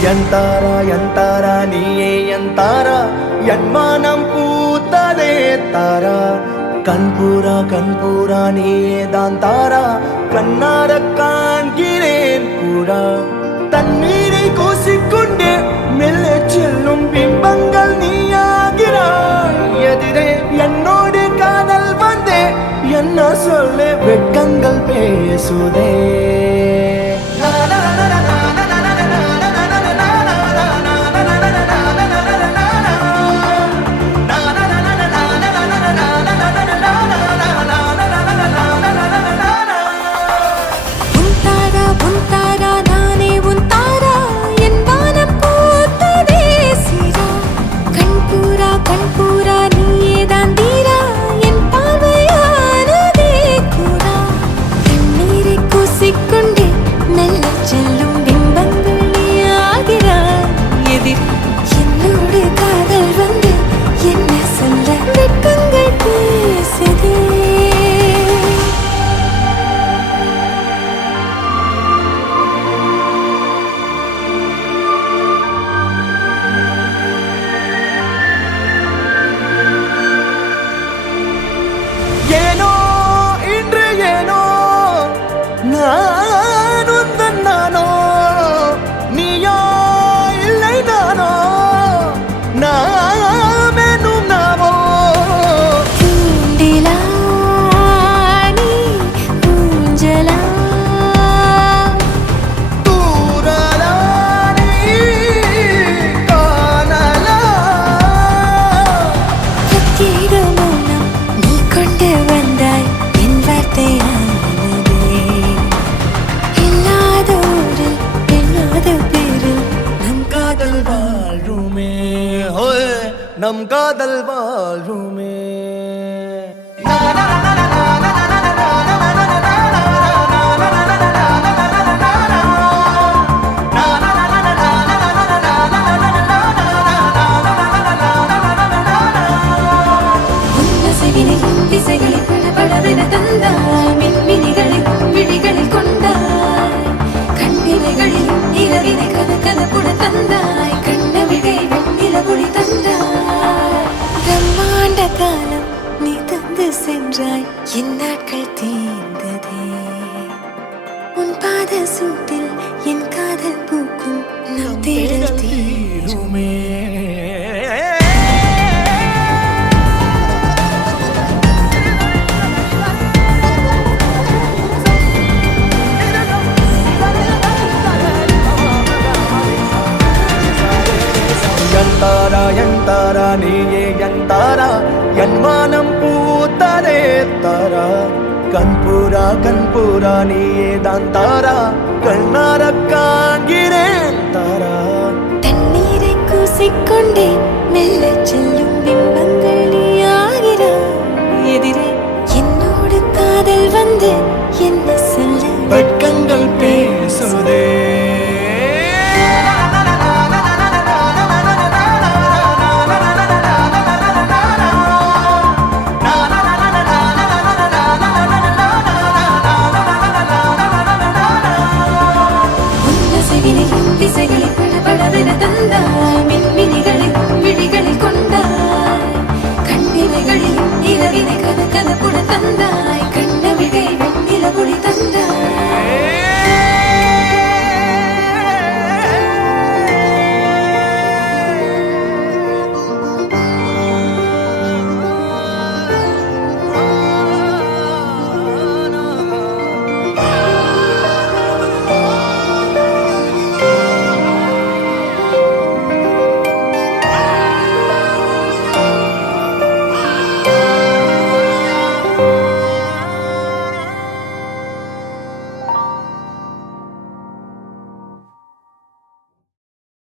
எந்தாரா நீயே எந்தாரா என் மானம் பூத்ததே தாரா கண்பூரா நீயே தான் தாரா கண்ணார காண்கிறேன் கூடா தண்ணீரை கூசிக்கொண்டே மெல்ல செல்லும் பிம்பங்கள் நீயாகிறாய் எதிரே என்னோடு காதல் வந்தே என்ன சொல்ல வெட்கங்கள் பேசுதே நம் காதல் வாழ்வுமே திசைகளை படபடவென தந்தாய் மின்மினிகளை விழிகளில் கொண்டாய் கண்ணிமைகளில் இரவினை கதகதப்புட தந்தாய் கண்ணவிடை வெண்ணில ஒளி தந்தாய் பிரம்மாண்ட காலம் நீ தந்து சென்றாய் என் நாட்கள் தீர்ந்ததே உன் பாத சூட்டில் என் காதல் பூக்கும் நம் தேடல் தீருமே எந்தாரா நீயே எந்தாரா என் மானம் பூத்ததே தாரா கண்பூரா நீயே தான் தாரா கண்ணார காண்கிறேன் தாரா தண்ணீரை கூசிக்கொண்டே மெல்ல செல்லும் பிம்ப